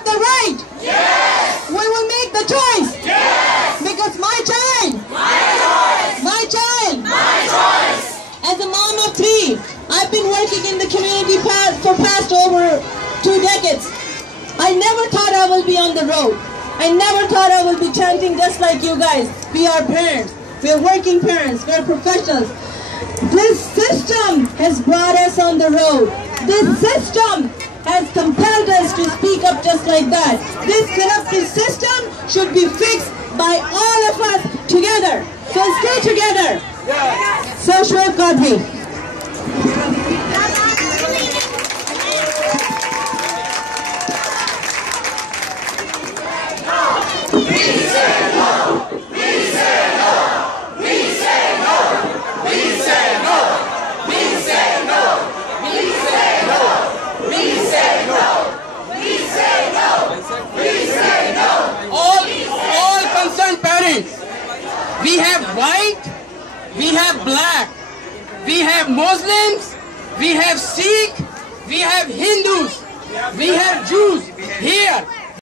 have the right? Yes. We will make the choice? Yes. Because my child. My choice. My child. My choice. As a mom of 3, I've been working in the community for past over 2 decades. I never thought I will be on the road. I never thought I will be chanting just like you guys. We are parents. We are working parents. We are professionals. This system has brought us on the road. This system has compelled us to speak up just like that. This corrupted system should be fixed by all of us together. So stay together. So Shoaib Qadri. We have white, we have black, we have Muslims, we have Sikh, we have Hindus, we have Jews.